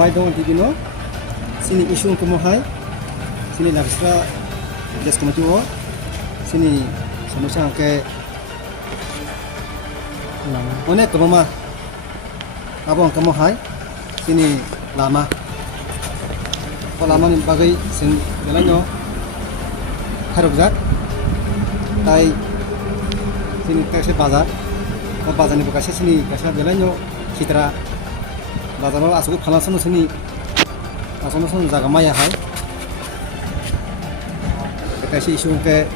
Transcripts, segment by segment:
hambai dong tigino sini isung kumohai sini laksra jas kematuo sini समस्या के अनेक कमा अब कमो हाय sini lama ni bagai sing belanyo harujak tai sini kasih bazar bazar ni bekasi sini kasih belanyo citra bazar lo asuk khalasan sini asono jaga maya hai kasih isu ke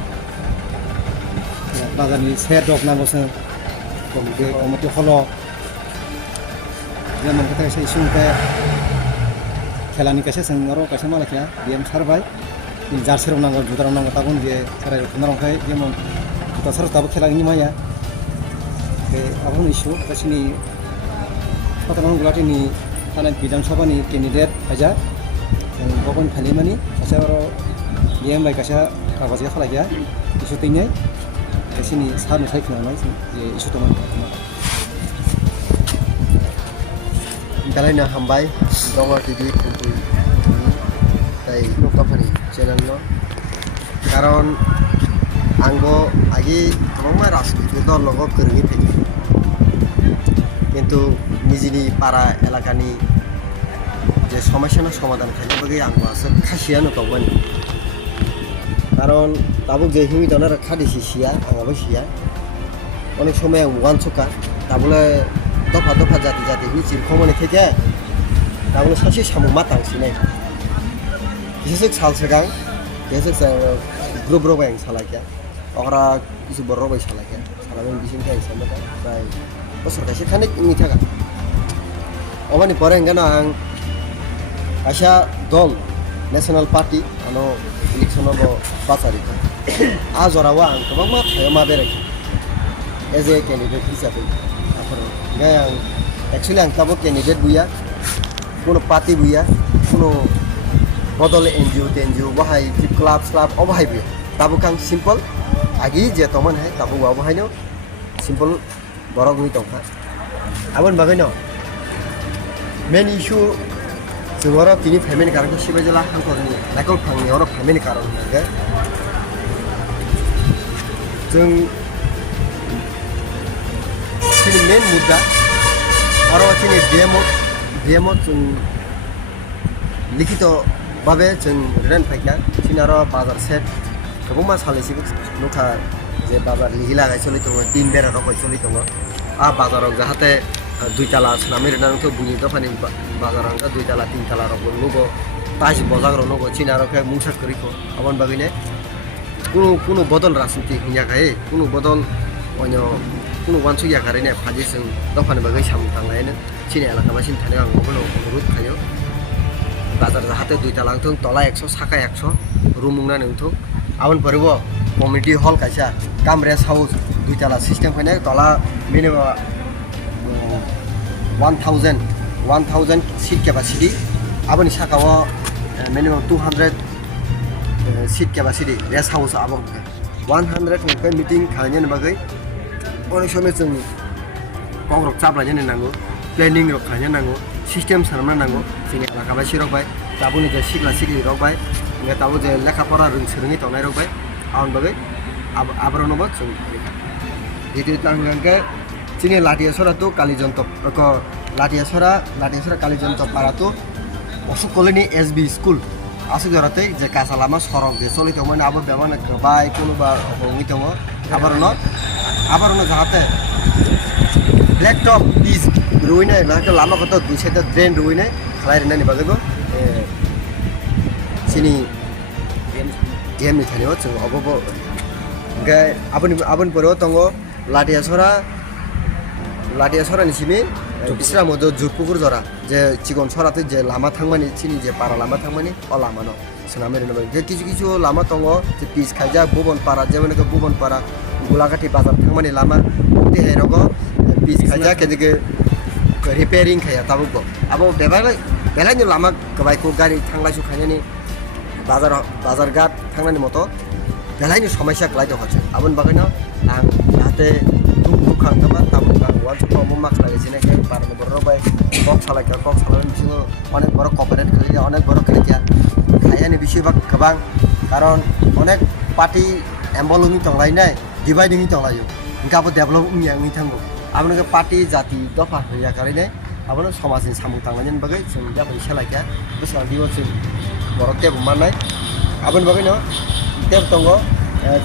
bazar ni share dok na bose komite komite holo yang kita kasih isu ke খেলানি কাছে সেঙ্গারো কাছে মালাকিয়া BM সারবাই jersey রংনাंगौ जुदा रंनांगौ ताबुन जे साराय रखना रंखाय जेमन जुदा सार ताबु खेला नि माया बे आबुन इशु कासिनि पतन गुलाटिनि थानाय विधानसभानि कैंडिडेट आजा गगन फालिमानि कासे आरो बिएम बाय कासे काबाजे खालाया इशु तैनाय कासिनि सारनि सायखनाय जे इशु दङ Kalian hambai dongor TV kumpul dari company channel lo karon anggo agi mama ras itu logo kergi pegi কিন্তু নিজেনি পাড়া এলাকানি যে সমস্যার সমাধান খাইতে বাকি anggo আছে খাসিয়ানো তবনি কারণ তাবুক যে হিমি দনার খাদিছি সিয়া আঙ্গাবো সিয়া অনেক সময় ওয়ান চকা তাবলে দফা দফা জাতি জাতি নিচির খমনে থেকে তাবলে সাসি সামু মাতাंसिनाय বিশেষ সালসেগাं বিশেষ গ্রুপ রবাই সালাকিয়া অকরা কিছু বড় রবাই সালাকিয়া সালামেন বিसिं थाय सामबा प्राय বছর কাছে খানিক ইনি থাকা অবানি পরে গানা আং আশা দল ন্যাশনাল পার্টি আনো ইলেকশন অব বাছারি আজরাওয়া আং गोबां मा थायो मा बेराय एज ए कैंडिडेट हिसाबै yang actually ang tabo candidate buya কোনো party buya কোনো বদল NGO bahai club obahai buya tabo kang simple agi je toman hai tabo wa bahai no simple borok ni tongka abon bagai no main issue jewara tini family karon ko sibajala hangkorni nakol phangni oro family karon ge जों sini main muda aro sini demo जों लिखित भाबे जों rain फाइका sini aro bazar set गोबां सालायसि नुखा जे बाजार लिहि लागाय चलि दङ तीन बेरा रबाय चलि दङ आ बाजाराव जाहाते दुई ताला नामे रेनांथ बुनि दफानि बाजाराव दुई ताला तीन ताला रब लोगो ताज बजार रनो sini aro के मुंसा करिखो अबन बागिने कुनु बदल राजनीति हिया गाय कुनु बदल अन्य कुनु वानसु या गारैने फाजि जों दफानि बागै सामु थांनायनो sini एलाकामासिन थानो आं गोबां अनुरोध खायो बाजार जाहाते दुई ताला थों तला 100 साका 100 रुम मुंना नोंथौ आबन परबो कमिटी हल कायसा काम रेस्ट हाउस दुई ताला सिस्टेम खाने तला मिनिमाम 1000 सीट कैपेसिटी आबनि साकाव minimum 200 seat capacity rest house आबो 100 के मीटिंग खाने बागै अनेक समय जों कंग्रक चाबलायनो नांगौ प्लेनिंग रक खाने नांगौ सिस्टेम सानना नांगौ जोंनि एलाकाबाय सिरकबाय दाबुनि जे सिगला सिगि रकबाय ओमफ्राय दाबु जे लेखा फरा रोंसोरोङै तनाय रकबाय आं बागै आबरनबो जों बिदि तांगांगे जोंनि लाटियासरा तो कालीजन्त लाटियासरा कालीजन्त पारा तो असु कलेनि एसबी स्कुल आसु जराते जे कासा लामा सरक जे चलि दंमोन आबो बेबानो गोबाय कुनुबा हंगि दङ आबरनो जाहाते ब्लैक टॉप इज रुइनाय लाके लामा कत दुई साइड ड्रेन रुइनाय खालायनायनि बागैबो सिनि गेम नि थानायाव जों अबबो गे आबन परो दङ लाटियासरानि सिमि बिस्रा मदो जुरपुकुर जरा जे चिगन सराते जे लामा थांमानि सिनि जे पारा लामा थांमानि अ लामानो सोनामेरनो जे किछु लामा दङ जे पिस खायजा भुवन पारा जेमनके भुवन पारा गुलाघाटी बाजार थांमानि लामा उक्ति हेरगो पिस खायजा केदिके रिपेयरिंग खाया ताबुको आबो बेलायनि लामा गबायको गारि थांलायसु खायनानि बाजार घाट थांनानि मतो बेलायनि समस्या ग्लायदो हाचे आबन बागैनो आं जाहाते दुखांगोबा ताबुका অঞ্চল মাস্ক লাগিয়েছে নাকি পারলে বড় ভাই কক সালাইনি বিসঙ্গে অনেক বড় কপারেট খেলে অনেক বড় খেলে খাইয়ানি বেশিরভাগ गोबां কারণ অনেক পার্টি এম্বলমি তংলাইনাय ডিভাইডিং তংলাयो गाबो डेभलप उंनि थांगौ आबनो पार्टी जाति दफा होया कारिनाय आबनो समाजनि सामु थांनायनि बागै जों जाबाय सालायखा बेसेबां दिवस जों बर' टेब मानाय आबनो बागै न टेब दङ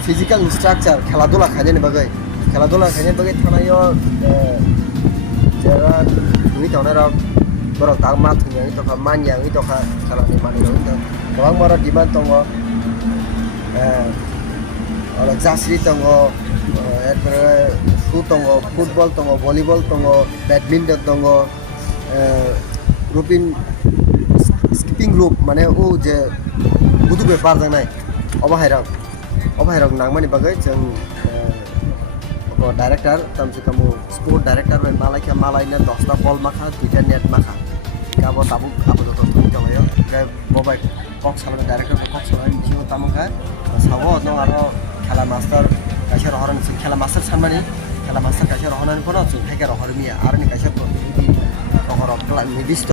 फिजिकल स्ट्राक्चार खेला-दुला खायनायनि बागै थानायाव जेरा उंनि थावनाय बर' दा मा थुंनि दफा मानियानि दफा खालामनि मानियानि दफा गोबां बर' डिमान्ड दङ आरो जास्रि दङ एरपरे शु दङ फुटबल दङ भलिबल दङ बेडमिन्टन दङ रुपिन स्किपिं रूप माने उ जे बुदुबे बारजानाय अबाहायराव नांमानि बागै जों डाइरेक्टर तामसे कामु स्पोर्ट डाइरेक्टर बाय मालायखा मालायना 10टा बल माखा 2टा नेट माखा गाबो ताबु आबो दत दंयो ओमफ्राय बबाय कक सालायना डाइरेक्टर कक सालायना बिथिङाव तामुखा सावो दं आरो खेला master kaisa rohoran si khela master sanmani khela master kaisa rohonan kono chung thaika rohormiya arni kaisa rohorok kla nidisto